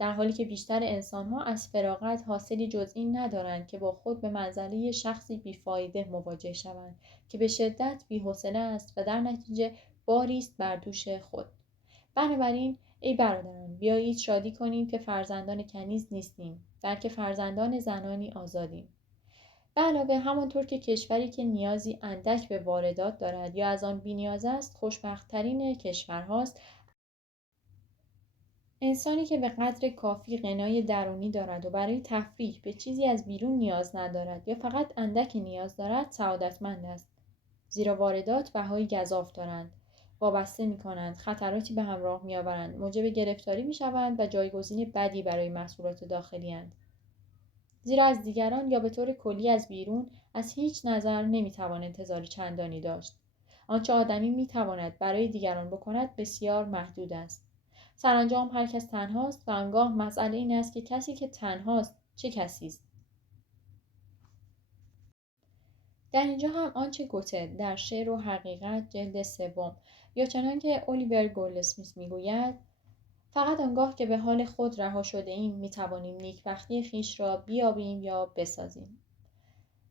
در حالی که بیشتر انسان‌ها از فراغت حاصلی جز این ندارند که با خود به منزله شخصی بیفایده مواجه شوند که به شدت بی‌حوصله است و در نتیجه باری است بر دوش خود. بنابراین ای برادران، بیایید شادی کنیم که فرزندان کنیز نیستیم، بلکه فرزندان زنانی آزادیم. به علاوه همانطور که کشوری که نیازی اندک به واردات دارد یا از آن بی‌نیاز است خوشبخت‌ترین کشورهاست، انسانی که به قدر کافی غنای درونی دارد و برای تفریح به چیزی از بیرون نیاز ندارد یا فقط اندک نیاز دارد سعادتمند است. زیرا واردات بهای گزاف دارند، وابسته می‌کنند، خطراتی به همراه می‌آورند، موجب گرفتاری می‌شوند و جایگزین بدی برای محصولات داخلی اند. زیرا از دیگران یا به طور کلی از بیرون از هیچ نظر نمی‌توان انتظار چندانی داشت. آنچه آدمی می‌تواند برای دیگران بکند بسیار محدود است. سرانجام هر کس تنهاست و آنگاه مسئله این است که کسی که تنهاست چه کسی است. در اینجا هم آنچه گوته در شعر و حقیقت جلد 3 یا چنانکه الیور گلدسمیت میگوید فقط آنگاه که به حال خود رها شده ایم میتوانیم نیکبختی خویش را بیابیم یا بسازیم.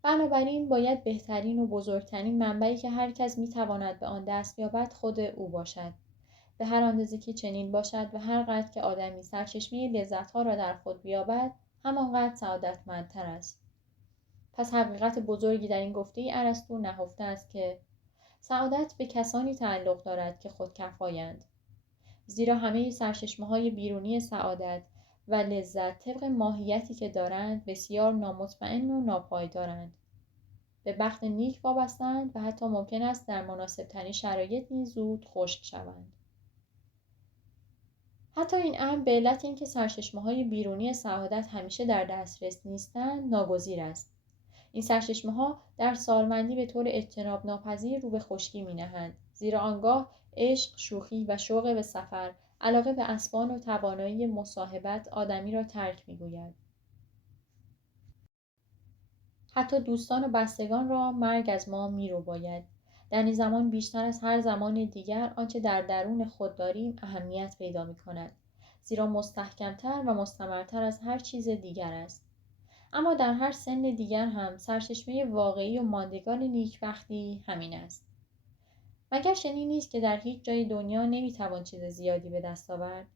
بنابراین باید بهترین و بزرگترین منبعی که هر کس میتواند به آن دست یابد خود او باشد. به هر اندازه که چنین باشد و هر قدر که آدمی سرچشمه لذت‌ها را در خود بیابد همانقدر سعادتمندتر است. پس حقیقت بزرگی در این گفته ارسطو نهفته است که سعادت به کسانی تعلق دارد که خودکفایند. زیرا همه سرچشمه‌های بیرونی سعادت و لذت طبق ماهیتی که دارند بسیار نامطمئن و ناپایدارند. به بخت نیک وابسته‌اند و حتی ممکن است در مناسب‌ترین شرایط نیز زود خشک شوند. حتی این امر به علت اینکه سرچشمه‌های بیرونی سعادت همیشه در دسترس نیستند ناگزیر است. این سرچشمه‌ها در سالمندی به طور اجتناب ناپذیر رو به خشکی می‌نهند، زیرا آنگاه عشق، شوخی و شوق به سفر، علاقه به اسبان و توانایی مصاحبت آدمی را ترک می‌گوید. حتی دوستان و بستگان را مرگ از ما می‌رباید. در این زمان بیشتر از هر زمان دیگر آنچه در درون خود داریم اهمیت پیدا می‌کند، زیرا مستحکم‌تر و مستمرتر از هر چیز دیگر است. اما در هر سن دیگر هم سرچشمه واقعی و ماندگار نیکبختی همین است. مگر چنین نیست که در هیچ جای دنیا نمیتوان چیز زیادی به دست آورد؟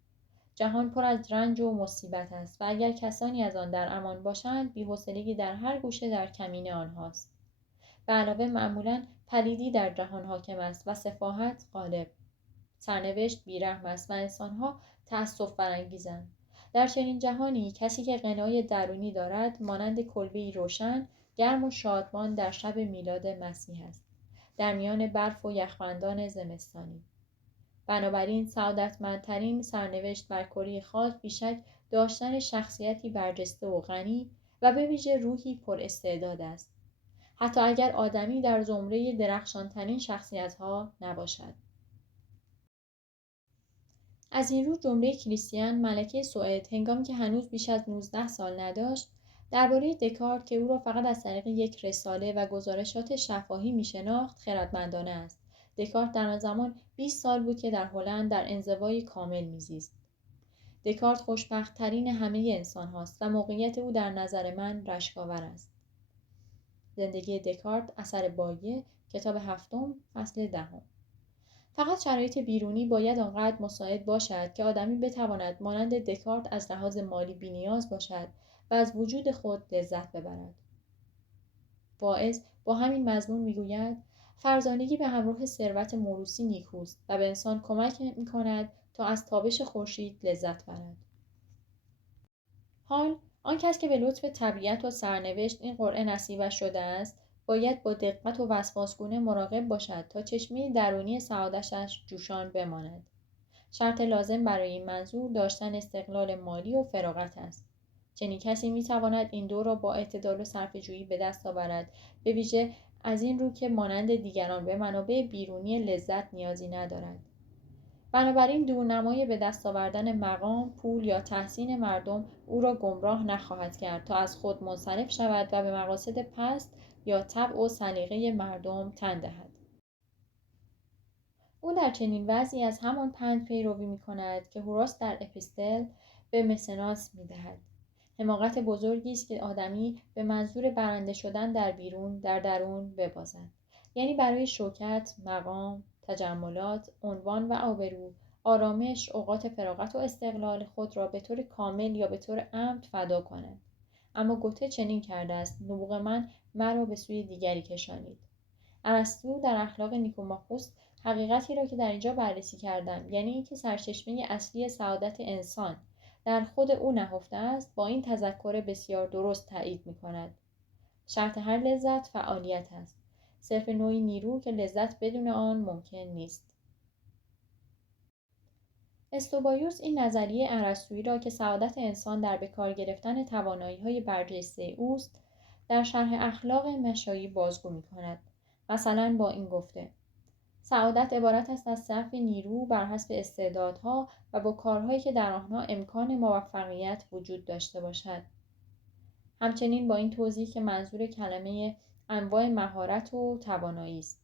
جهان پر از رنج و مصیبت است و اگر کسانی از آن در امان باشند بی‌حوصلگی در هر گوشه در کمین آنهاست. به علاوه معمولاً پلیدی در جهان حاکم است و سفاهت غالب. سرنوشت بیرحم است و انسانها تأسف برانگیزند. در چنین جهانی کسی که غنای درونی دارد مانند کلبه‌ای روشن، گرم و شادمان در شب میلاد مسیح است، در میان برف و یخبندان زمستانی. بنابراین سعادتمندترین سرنوشت بر کره خاک بیشک داشتن شخصیتی برجسته و غنی و به ویژه روحی پر استعداد است، حتی اگر آدمی در زمره درخشانترین شخصیت‌ها نباشد. از این رو جمله کریستیان ملکه سوئد هنگامی که هنوز بیش از 19 سال نداشت درباره دکارت که او را فقط از طریق یک رساله و گزارشات شفاهی می‌شناخت خردمندانه است. دکارت در آن زمان 20 سال بود که در هلند در انزوای کامل می‌زیست. دکارت خوشبخت‌ترین همه انسان هاست و موقعیت او در نظر من رشک‌آور است. زندگی دکارت اثر بایه، کتاب 7 فصل 10. فقط شرایط بیرونی باید آنقدر مساعد باشد که آدمی بتواند مانند دکارت از لحاظ مالی بی‌نیاز باشد و از وجود خود لذت ببرد. واعظ با همین مضمون میگوید فرزانگی به همراه ثروت موروثی نیکوست و به انسان کمک می‌کند تا از تابش خورشید لذت برد. حال آن کس که به لطف طبیعت و سرنوشت این قرعه نصیبش شده است باید با دقت و وسواسگونه مراقب باشد تا چشمه درونی سعادتش جوشان بماند. شرط لازم برای این منظور داشتن استقلال مالی و فراغت است. چنین کسی میتواند این دو را با اعتدال و صرفه‌جویی به دست آورد، به ویژه از این رو که مانند دیگران به منابع بیرونی لذت نیازی ندارد. بنابراین دورنمای به دست آوردن مقام، پول یا تحسین مردم او را گمراه نخواهد کرد تا از خود منصرف شود و به مقاصد پست یا طبع و سلیقه مردم تن دهد. او در چنین وضعی از همان پند پیروی می‌کند که هوراس در اپیستل به مسناس می‌دهد. حماقت بزرگی است که آدمی به منظور برنده شدن در درون ببازد. یعنی برای شوکت، مقام، تجملات، عنوان و آبرو، آرامش، اوقات فراغت و استقلال خود را به طور کامل یا به طور عمد فدا کند. اما گوته چنین کرده است: نبوغ من مرا به سوی دیگری کشانید. ارسطو در اخلاق نیکوماخوس حقیقتی را که در اینجا بررسی کردم، یعنی اینکه سرچشمه اصلی سعادت انسان در خود او نهفته است، با این تذکر بسیار درست تایید می‌کند. شرط هر لذت فعالیت است. صرف نوعی نیرو که لذت بدون آن ممکن نیست. استوبایوس این نظریه ارسطویی را که سعادت انسان در به کار گرفتن توانایی‌های برجسته اوست، در شرح اخلاق مشایی بازگو می‌کند. مثلا با این گفته: سعادت عبارت است از صرف نیرو بر حسب استعدادها و با کارهایی که در آنها امکان موفقیت وجود داشته باشد. همچنین با این توضیح که منظور کلمه انواع مهارت و توانایی است.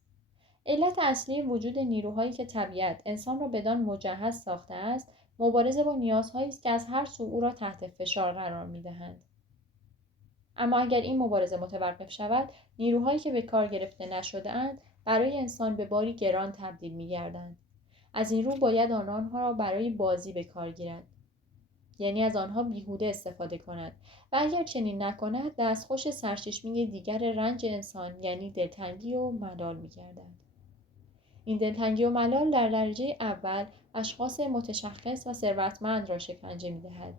علت اصلی وجود نیروهایی که طبیعت انسان را بدان مجهز ساخته است، مبارزه با نیازهایی است که از هر سو او را تحت فشار قرار می‌دهند. اما اگر این مبارزه متوقف شود، نیروهایی که به کار گرفته نشده‌اند برای انسان به باری گران تبدیل می‌گردند. از این رو باید آنها را برای بازی به کار گیرد، یعنی از آنها بیهوده استفاده کند و اگر چنین نکند دستخوش سرچشمه دیگر رنج انسان، یعنی دلتنگی و ملال می‌گردد. این دلتنگی و ملال در درجه اول اشخاص متشخص و ثروتمند را شکنجه می‌دهد.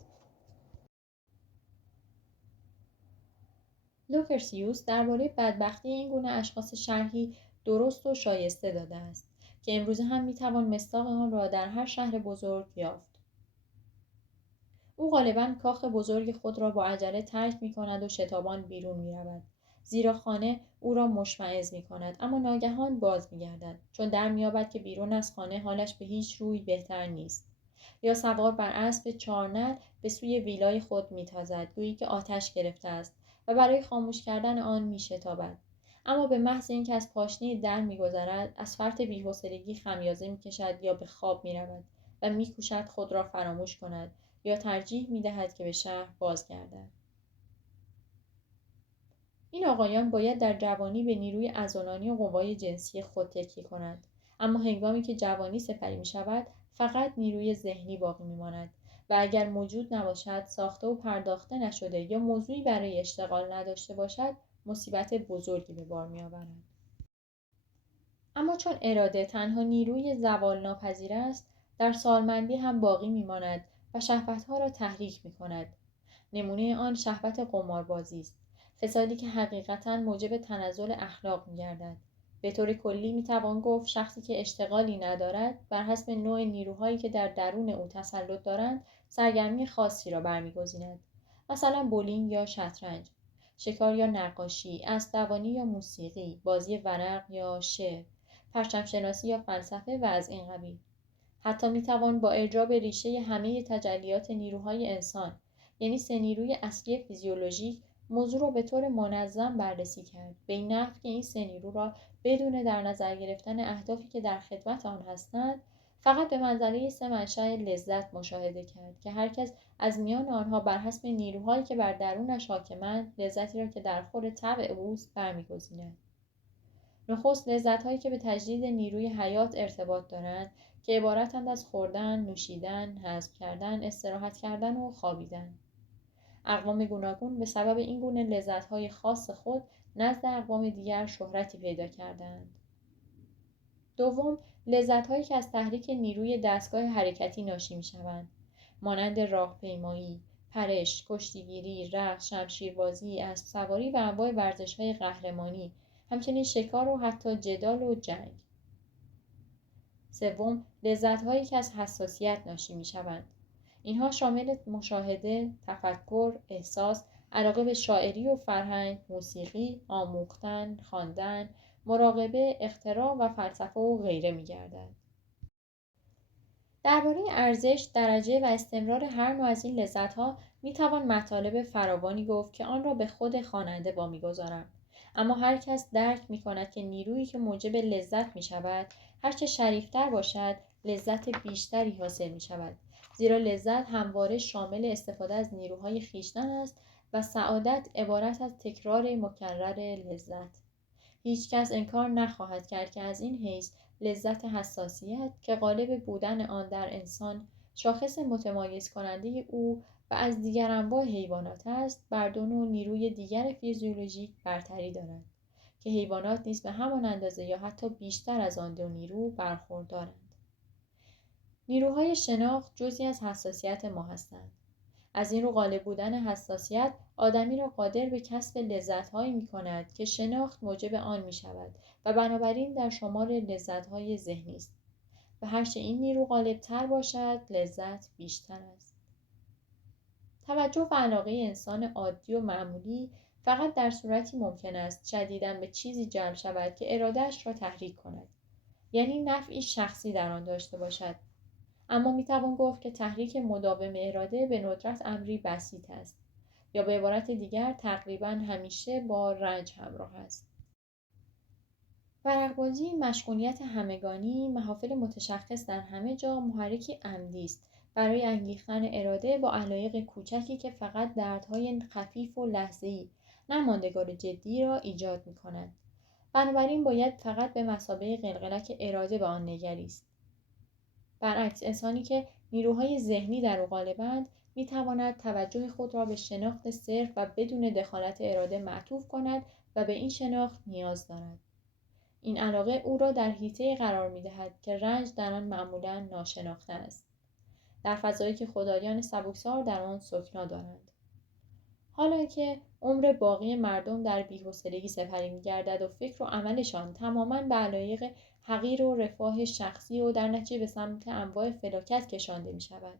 لوکرسیوس درباره بدبختی این گونه اشخاص شرحی درست و شایسته داده است که امروزه هم می‌توان مصداق آن را در هر شهر بزرگ یافت. او غالباً کاخ بزرگ خود را با عجله ترک می‌کند و شتابان بیرون می‌رود، زیرا خانه او را مشمئز می‌کند، اما ناگهان باز می‌گردد، چون در می‌یابد که بیرون از خانه حالش به هیچ روی بهتر نیست. یا سوار بر اسب چارنل به سوی ویلای خود می‌تازد، گویی که آتش گرفته است و برای خاموش کردن آن می‌شتابد. اما به محض اینکه از پاشنه در می‌گذرد، از فرط بی‌حوصلگی خمیازه می‌کشد یا به خواب می‌رود و می‌کوشد خود را فراموش کند یا ترجیح می‌دهد که به شهر بازگردد. این آقایان باید در جوانی به نیروی عضلانی و قوای جنسی خود تکیه کنند، اما هنگامی که جوانی سپری می‌شود، فقط نیروی ذهنی باقی می‌ماند و اگر موجود نباشد، ساخته و پرداخته نشده یا موضوعی برای اشتغال نداشته باشد، مصیبت بزرگی به بار می‌آورد. اما چون اراده تنها نیروی زوال ناپذیر است، در سالمندی هم باقی می‌ماند و شهوت‌ها را تحریک می‌کند. نمونه آن شهوت قماربازی است، فسادی که حقیقتاً موجب تنزل اخلاق می‌گردد. به طور کلی می‌توان گفت شخصی که اشتغالی ندارد، بر حسب نوع نیروهایی که در درون او تسلط دارند، سرگرمی خاصی را برمی‌گزیند. مثلا بولینگ یا شطرنج، شکار یا نقاشی، اسب‌دوانی یا موسیقی، بازی ورق یا شعر، پرچم‌شناسی یا فلسفه و از این قبیل. حتی می‌توان با ارجاع به ریشه همه تجلیات نیروهای انسان، یعنی سه نیروی اصلی فیزیولوژیک، موضوع را به طور منظم بررسی کرد، به این نحو که این سه نیرو را بدون در نظر گرفتن اهدافی که در خدمت آن هستند، فقط به منزله سه منشأ لذت مشاهده کرد که هر کس از میان آنها بر حسب نیروهایی که بر درونش حاکمند، لذتی را که در خور طبع اوست برمی‌گزیند. نخست لذت‌هایی که به تجدید نیروی حیات ارتباط دارند، که عبارتند از خوردن، نوشیدن، هضم کردن، استراحت کردن و خوابیدن. اقوام گوناگون به سبب این گونه لذت‌های خاص خود نزد اقوام دیگر شهرتی پیدا کردند. دوم، لذت‌هایی که از تحریک نیروی دستگاه حرکتی ناشی می‌شوند، مانند راهپیمایی، پرش، کشتیگیری، رقص، شمشیربازی، اسب‌سواری و انواع ورزش‌های قهرمانی، همچنین شکار و حتی جدال و جنگ. سوم، لذت‌هایی که از حساسیت ناشی می‌شوند. اینها شامل مشاهده، تفکر، احساس، علاقه به شاعری و فرهنگ، موسیقی، آموختن، خواندن، مراقبه، اختراع و فلسفه و غیره می‌گردد. درباره ارزش، درجه و استمرار هر نوع از این لذت‌ها می‌توان مطالب فراوانی گفت که آن را به خود خواننده وامی‌گذارم. اما هر کس درک می‌کند که نیرویی که موجب لذت می‌شود، هرچه شریفتر باشد، لذت بیشتری حاصل می‌شود، زیرا لذت همواره شامل استفاده از نیروهای خویشتن است و سعادت عبارت از تکرار مکرر لذت. هیچ کس انکار نخواهد کرد که از این حیث لذت حساسیت که غالب بودن آن در انسان شاخص متمایز کننده او و از دیگر انواع حیوانات است، بر دو نوع نیروی دیگر فیزیولوژیک برتری دارد که حیوانات نیز به همان اندازه یا حتی بیشتر از آن دو نیرو برخوردارند. نیروهای شناخت جزئی از حساسیت ما هستند. از این رو غالب بودن حساسیت آدمی را قادر به کسب لذت‌هایی می‌کند که شناخت موجب آن می‌شود و بنابراین در شمار لذت‌های ذهنی است. و هرچه این نیرو غالب‌تر باشد، لذت بیشتر است. توجه و علاقه انسان عادی و معمولی فقط در صورتی ممکن است شدیداً به چیزی جلب شود که اراده‌اش را تحریک کند، یعنی نفعی شخصی در آن داشته باشد. اما میتوان گفت که تحریک مداوم اراده به ندرت امری بسیط است، یا به عبارت دیگر تقریباً همیشه با رنج همراه است. ورق‌بازی، مشغولیت همگانی، محافل متشخص در همه جا، محرکی عمدی است برای انگیختن اراده با علایق کوچکی که فقط دردهای خفیف و لحظه‌ای، نه ماندگار جدی را ایجاد می‌کنند. بنابراین باید فقط به مثابه قلقلک اراده به آن نگریست. برعکس، انسانی که نیروهای ذهنی در او غالبند می‌تواند توجه خود را به شناخت صرف و بدون دخالت اراده معطوف کند و به این شناخت نیاز دارد. این علاقه او را در حیطه‌ای قرار می‌دهد که رنج در آن معمولاً ناشناخته است، در فضایی که خدایان سبکسار در آن سکنا دارند. حالا که عمر باقی مردم در بی‌حوصلگی سپری می‌گردد و فکر و عملشان تماماً به علایق حقیر و رفاه شخصی و در نتیجه به سمت انواع فلاکت کشانده می‌شود.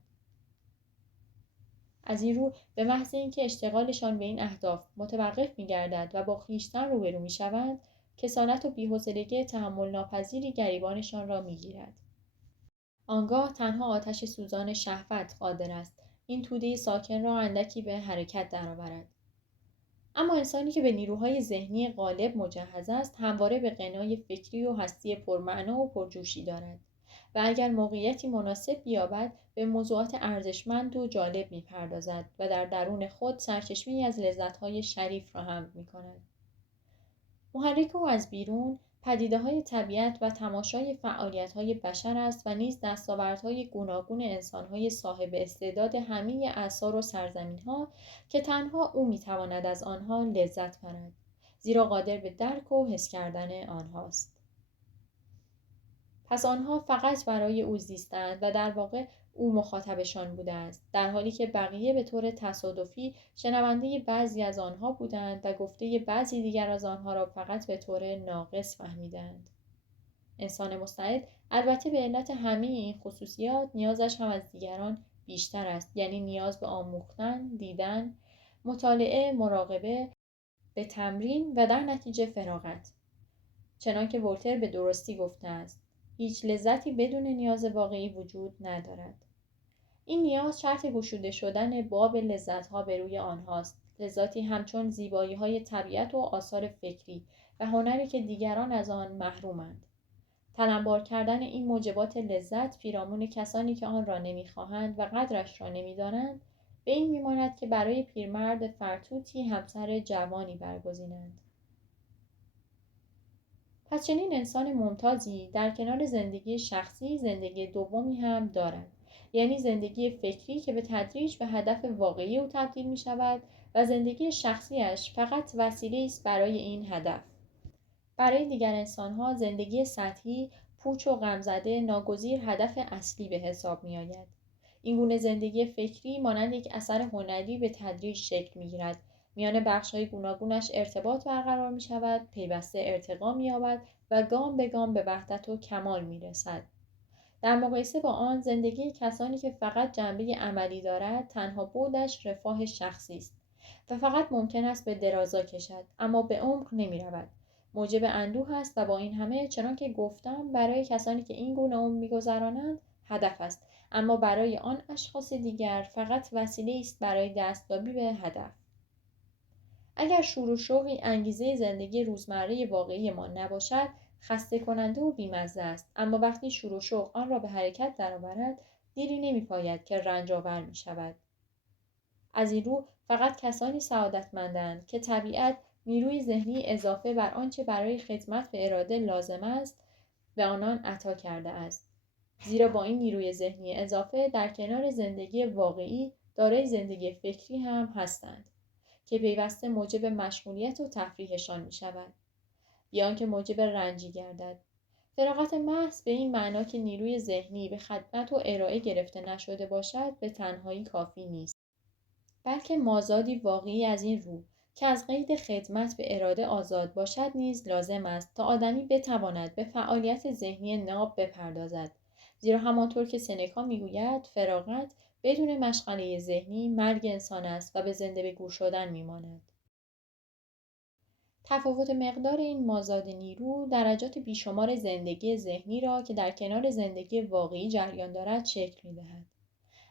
از این رو به محض اینکه اشتغالشان به این اهداف متوقف می‌گردد و با خویشتن روبرو می‌شوند، کسالت و بی‌حوصلگی تحمل ناپذیری گریبانشان را می‌گیرد. آنگاه تنها آتش سوزان شهوت قادر است این توده ساکن را اندکی به حرکت درآورد. اما انسانی که به نیروهای ذهنی غالب مجهز است، همواره به غنای فکری و هستی پرمعنا و پرجوشی دارد و اگر موقعیتی مناسب بیابد به موضوعات ارزشمند و جالب می‌پردازد و در درون خود سرچشمه‌ای از لذت‌های شریف را حمل می‌کند. محرک او از بیرون پدیده‌های طبیعت و تماشای فعالیت‌های بشر است و نیز دستاوردهای گوناگون انسان‌های صاحب استعداد همه اعصار و سرزمین‌ها که تنها او می‌تواند از آنها لذت برد، زیرا قادر به درک و حس کردن آنهاست. پس آنها فقط برای او زیستند و در واقع او مخاطبشان بوده است، در حالی که بقیه به طور تصادفی شنونده بعضی از آنها بودند و گفته بعضی دیگر از آنها را فقط به طور ناقص فهمیدند. انسان مستعد البته به علت همه این خصوصیات نیازش هم از دیگران بیشتر است، یعنی نیاز به آموختن، دیدن، مطالعه، مراقبه، به تمرین و در نتیجه فراغت. چنانکه ولتر به درستی گفته است: هیچ لذتی بدون نیاز واقعی وجود ندارد. این نیاز شرط گشوده شدن باب لذت‌ها به روی آنهاست، لذاتی همچون زیبایی‌های طبیعت و آثار فکری و هنری که دیگران از آن محرومند. تنبار کردن این موجبات لذت پیرامون کسانی که آن را نمی‌خواهند و قدرش را نمی‌دانند، به این می‌ماند که برای پیرمرد فرتوتی همسر جوانی برگزینند. پس چنین انسان ممتازی در کنار زندگی شخصی زندگی دومی هم دارد، یعنی زندگی فکری که به تدریج به هدف واقعی او تبدیل می شود و زندگی شخصیش فقط وسیله است برای این هدف. برای دیگر انسان‌ها زندگی سطحی، پوچ و غمزده ناگزیر هدف اصلی به حساب می آید. این گونه زندگی فکری مانند یک اثر هنری به تدریج شکل می گیرد، میان بخش‌های گوناگونش ارتباط برقرار می شود، پیوسته ارتقا می یابد و گام به گام به وحدت و کمال می رسد. در مقایسه با آن، زندگی کسانی که فقط جنبه عملی دارد، تنها بعدش رفاه شخصی است و فقط ممکن است به درازا کشد، اما به عمق نمی رود. موجب اندوه است و با این همه چنان که گفتم برای کسانی که این گونه عمر می‌گذرانند هدف است، اما برای آن اشخاص دیگر فقط وسیله است برای دستیابی به هدف. اگر شور و شوقی انگیزه زندگی روزمره واقعی ما نباشد، خسته کننده و بی‌مزه است، اما وقتی شور و شوق آن را به حرکت درآورد، دیری نمی‌پاید که رنج‌آور می‌شود. از این رو فقط کسانی سعادتمندند که طبیعت نیروی ذهنی اضافه بر آنچه برای خدمت به اراده لازم است به آنان عطا کرده است. زیرا با این نیروی ذهنی اضافه در کنار زندگی واقعی دارای زندگی فکری هم هستند که پیوسته موجب مشغولیت و تفریحشان می شود یا آنکه موجب رنجی گردد. فراغت محض به این معنا که نیروی ذهنی به خدمت و ارائه گرفته نشده باشد به تنهایی کافی نیست، بلکه مازادی واقعی از این رو که از قید خدمت به اراده آزاد باشد نیز لازم است تا آدمی بتواند به فعالیت ذهنی ناب بپردازد. زیرا همانطور که سنکا میگوید فراغت بدون مشغله ذهنی مرگ انسان است و به زنده به گور شدن میماند. تفاوت مقدار این مازاد نیرو درجات بیشمار زندگی ذهنی را که در کنار زندگی واقعی جریان دارد شکل می‌دهد.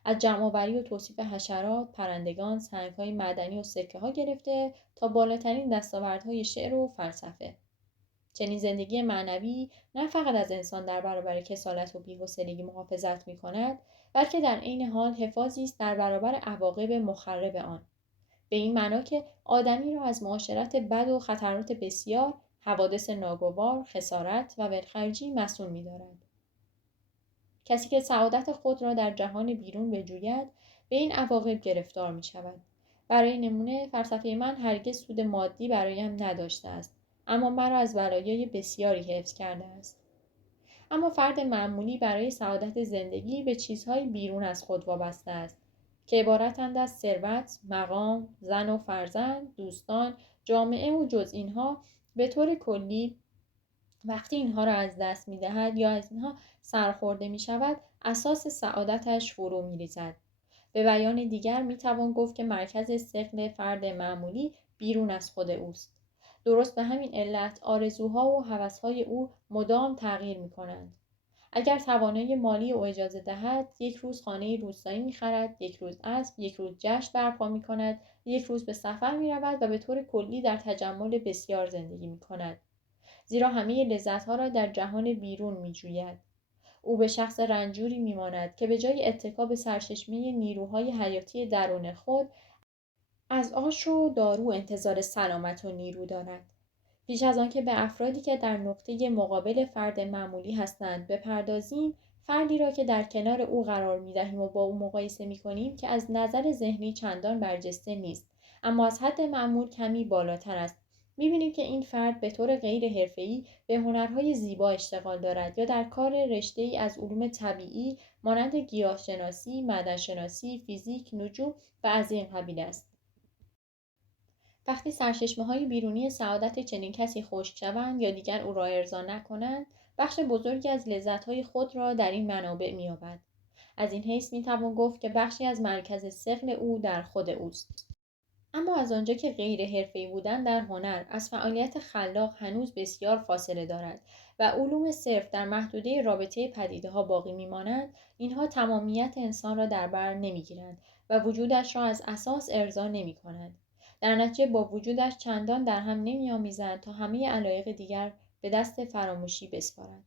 از جمع‌آوری و توصیف حشرات، پرندگان، سنگ‌های معدنی و سکه‌ها گرفته تا بالاترین دستاوردهای شعر و فلسفه. چنین زندگی معنوی نه فقط از انسان در برابر کسالت و بی‌حوصلگی محافظت می‌کند، بلکه در عین حال حفاظی است در برابر عواقب مخرب آن. به این معنا که آدمی را از معاشرت بد و خطرات بسیار، حوادث ناگوار، خسارت و ولخرجی مسئول می‌دارد. کسی که سعادت خود را در جهان بیرون بجوید به این عواقب گرفتار می شود. برای نمونه فلسفه من هرگز سود مادی برایم نداشته است، اما مرا از بلایای بسیاری حفظ کرده است. اما فرد معمولی برای سعادت زندگی به چیزهای بیرون از خود وابسته است که عبارتند از ثروت، مقام، زن و فرزند، دوستان، جامعه و جز اینها. به طور کلی وقتی اینها را از دست می دهد یا از اینها سرخورده می شود، اساس سعادتش فرو می ریزد. به بیان دیگر می توان گفت که مرکز ثقل فرد معمولی بیرون از خود اوست. درست به همین علت آرزوها و هوسهای او مدام تغییر می کنند. اگر توانایی مالی او اجازه دهد، یک روز خانه روستایی می خرد، یک روز اسب، یک روز جشن برپا می کند، یک روز به سفر می رود و به طور کلی در تجمل بسیار زندگی می کند. زیرا همه لذت‌ها را در جهان بیرون می‌جوید. او به شخص رنجوری می‌ماند که به جای اتکا به سرچشمه نیروهای حیاتی درون خود، از آش و دارو انتظار سلامت و نیرو دارد. پیش از آنکه به افرادی که در نقطه مقابل فرد معمولی هستند بپردازیم، فردی را که در کنار او قرار می‌دهیم و با او مقایسه می‌کنیم که از نظر ذهنی چندان برجسته نیست، اما از حد معمول کمی بالاتر است، می‌بینیم که این فرد به طور غیر حرفه‌ای به هنرهای زیبا اشتغال دارد یا در کار رشته‌ای از علوم طبیعی مانند گیاهشناسی، معدنشناسی، فیزیک، نجوم و از این قبیل است. وقتی سرچشمه‌های بیرونی سعادت چنین کسی خشک شوند یا دیگر او را ارضا نکنند، بخش بزرگی از لذت‌های خود را در این منابع می‌یابد. از این حیث می‌توان گفت که بخشی از مرکز ثقل او در خود اوست. اما از آنجا که غیر حرفه‌ای بودن در هنر از فعالیت خلاق هنوز بسیار فاصله دارد و علوم صرف در محدوده رابطه پدیده‌ها باقی می‌مانند، اینها تمامیت انسان را در بر نمی‌گیرند و وجودش را از اساس ارضا نمی‌کنند. در نتیجه با وجودش چندان در هم نمی‌آمیزند تا همه علایق دیگر به دست فراموشی بسپارند.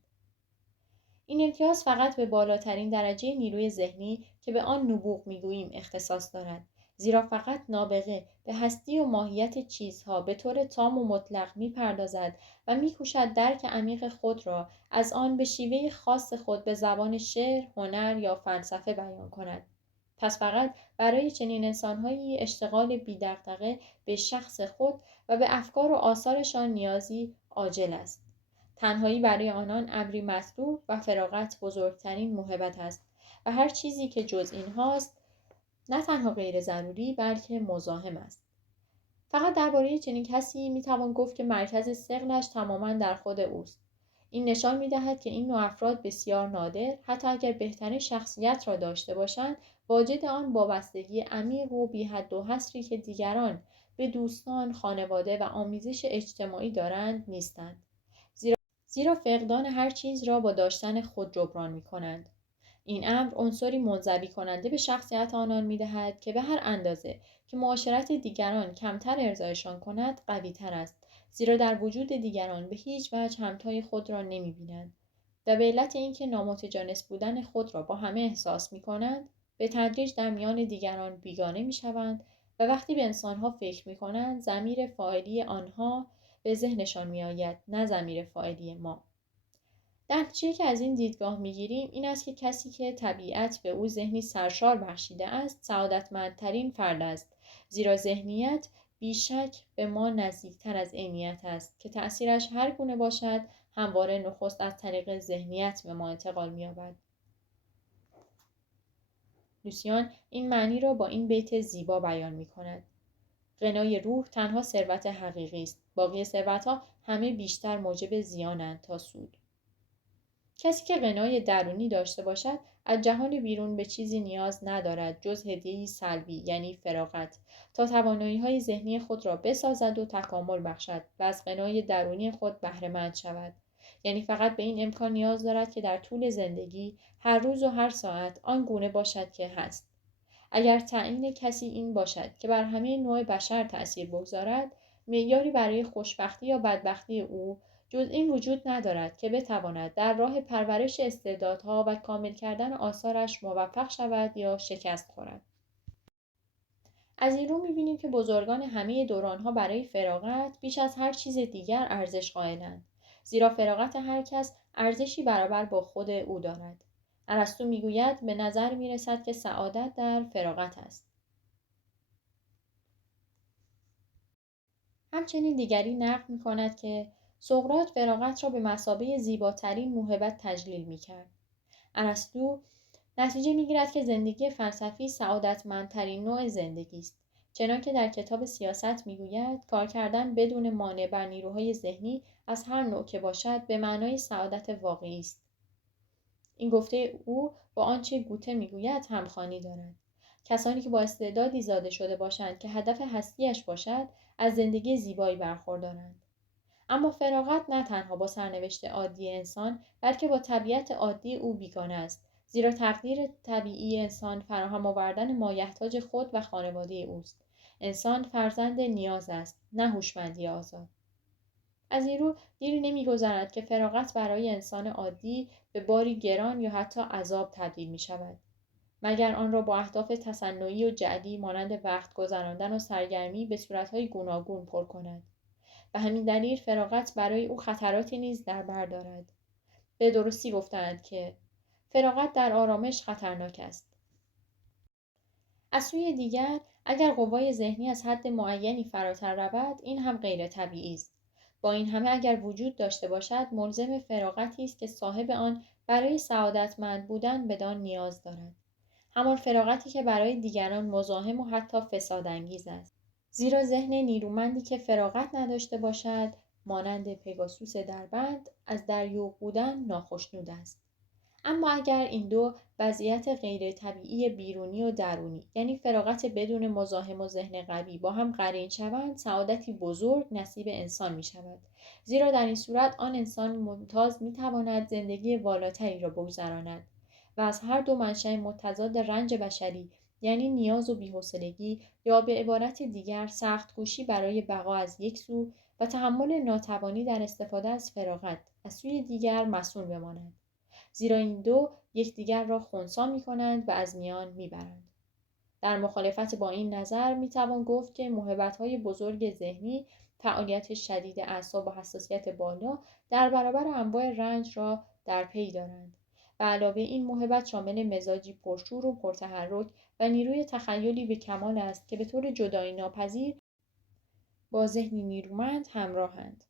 این امتیاز فقط به بالاترین درجه نیروی ذهنی که به آن نبوغ می‌گوییم اختصاص دارد، زیرا فقط نابغه به هستی و ماهیت چیزها به طور تام و مطلق می‌پردازد و می‌کوشد درک عمیق خود را از آن به شیوه خاص خود به زبان شعر، هنر یا فلسفه بیان کند. پس فقط برای چنین انسان‌هایی اشتغال بی‌دغدغه به شخص خود و به افکار و آثارشان نیازی عاجل است. تنهایی برای آنان ابری مطلوب و فراغت بزرگترین موهبت است و هر چیزی که جز اینهاست نه تنها غیر ضروری بلکه مزاحم است. فقط درباره چنین کسی میتوان گفت که مرکز ثقلش تماما در خود اوست. این نشان میدهد که این نوع افراد بسیار نادر، حتی اگر بهترین شخصیت را داشته باشند، واجد آن وابستگی عمیق و بی حد و حصری که دیگران به دوستان، خانواده و آمیزش اجتماعی دارند نیستند. زیرا فقدان هر چیز را با داشتن خود جبران می‌کنند. این امر عنصری منزوی کننده به شخصیت آنان می‌دهد که به هر اندازه که معاشرت دیگران کمتر ارضایشان کند قوی‌تر است، زیرا در وجود دیگران به هیچ وجه همتای خود را نمی‌بینند. و به علت اینکه نامتجانس بودن خود را با همه احساس می کنند، به تدریج در میان دیگران بیگانه می شوند و وقتی به انسانها فکر می کنند، ضمیر فاعلی آنها به ذهنشان می آید، نه ضمیر فاعلی ما. نتیجه‌ای که از این دیدگاه میگیریم این است که کسی که طبیعت به او ذهنی سرشار بخشیده است سعادتمندترین فرد است، زیرا ذهنیت بیشک به ما نزدیکتر از عینیت است که تأثیرش هر گونه باشد همواره نخست از طریق ذهنیت به ما انتقال می‌یابد. لوسیان این معنی را با این بیت زیبا بیان می‌کند: غنای روح تنها ثروت حقیقی است، باقی ثروت‌ها همه بیشتر موجب زیانند تا سود. کسی که غنای درونی داشته باشد از جهان بیرون به چیزی نیاز ندارد جز هدیه‌ای سلبی یعنی فراغت تا توانایی‌های ذهنی خود را بسازد و تکامل بخشد و از غنای درونی خود بهره‌مند شود. یعنی فقط به این امکان نیاز دارد که در طول زندگی هر روز و هر ساعت آن گونه باشد که هست. اگر تعیین کسی این باشد که بر همه نوع بشر تأثیر بگذارد، معیاری برای خوشبختی یا بدبختی او جز این وجود ندارد که بتواند در راه پرورش استعدادها و کامل کردن آثارش موفق شود یا شکست خورد. از این رو می‌بینیم که بزرگان همه دوران‌ها برای فراغت بیش از هر چیز دیگر ارزش قائلند، زیرا فراغت هر کس ارزشی برابر با خود او دارد. ارسطو میگوید به نظر میرسد که سعادت در فراغت است. همچنین دیگری نقل می‌کند که سقراط فراغت را به مثابه زیباترین موهبت تجلیل می‌کرد. ارسطو نتیجه می‌گیرد که زندگی فلسفی سعادتمندترین نوع زندگی است، چنانکه در کتاب سیاست می‌گوید کار کردن بدون مانع بر نیروهای ذهنی از هر نوع که باشد به معنای سعادت واقعی است. این گفته او با آنچه گوته می‌گوید همخوانی دارد. کسانی که با استعدادی زاده شده باشند که هدف هستی‌اش باشد از زندگی زیبایی برخوردارند. اما فراغت نه تنها با سرنوشت عادی انسان بلکه با طبیعت عادی او بیگانه است، زیرا تقدیر طبیعی انسان فراهم آوردن مایحتاج خود و خانواده اوست. انسان فرزند نیاز است، نه هوشمندی آزاد. از این رو دیری نمی‌گذرد که فراغت برای انسان عادی به باری گران یا حتی عذاب تبدیل می‌شود، مگر آن را با اهداف تصنعی و جعلی مانند وقت گذراندن و سرگرمی به صورت‌های گوناگون پر کند. به همین دلیل فراغت برای او خطراتی نیز در بر دارد. به درستی گفتند که فراغت در آرامش خطرناک است. از سوی دیگر اگر قوای ذهنی از حد معینی فراتر رود این هم غیر طبیعی است. با این همه اگر وجود داشته باشد ملزم فراغتی است که صاحب آن برای سعادتمند بودن بدان نیاز دارد. همان فراغتی که برای دیگران مزاحم و حتی فسادانگیز است. زیرا ذهن نیرومندی که فراغت نداشته باشد مانند پگاسوس دربند از دریوغ بودن ناخشنود است. اما اگر این دو وضعیت غیر طبیعی بیرونی و درونی یعنی فراغت بدون مزاحم و ذهن قوی با هم قرین شوند سعادتی بزرگ نصیب انسان می شود، زیرا در این صورت آن انسان ممتاز می تواند زندگی والاتری را بگذراند و از هر دو منشأ متضاد رنج بشری یعنی نیاز و بی‌حوصلگی یا به عبارت دیگر سخت کوشی برای بقا از یک سو و تحمل ناتوانی در استفاده از فراغت از سوی دیگر مصون بماند، زیرا این دو یکدیگر را خنثی می‌کنند و از میان می‌برند. در مخالفت با این نظر می‌توان گفت که موهبت‌های بزرگ ذهنی، فعالیت شدید اعصاب و حساسیت بالا در برابر انواع رنج را در پی دارند. و علاوه این موهبت شامل مزاجی پرشور و پرتحرک و نیروی تخیلی به کمال است که به طور جدایی ناپذیر با ذهنی نیرومند همراهند.